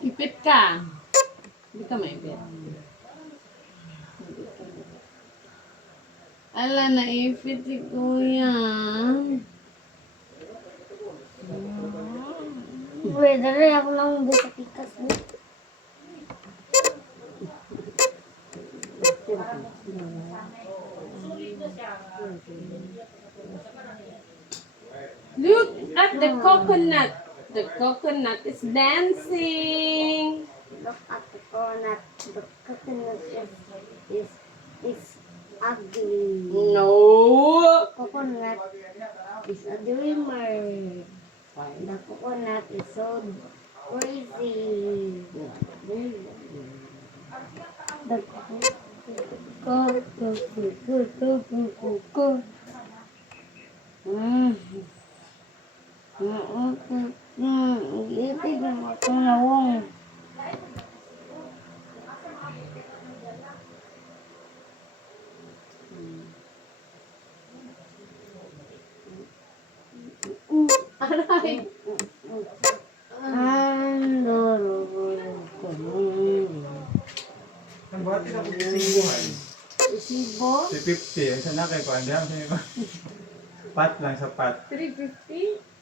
Ipit ka. Hindi ka maipit. Ala, naipit si Kuya. Uy, dali ako lang doon sa pikas mo. Look at the coconut. The coconut is dancing. Look at the coconut. The coconut is ugly. No. Coconut is a dreamer. The coconut is so crazy. The Ipig mo ito na wong. Aray. Ang bati na kung isibuhan. Isibo? Si 50, ang sana kay Kuan. Pat lang sa pat. 350?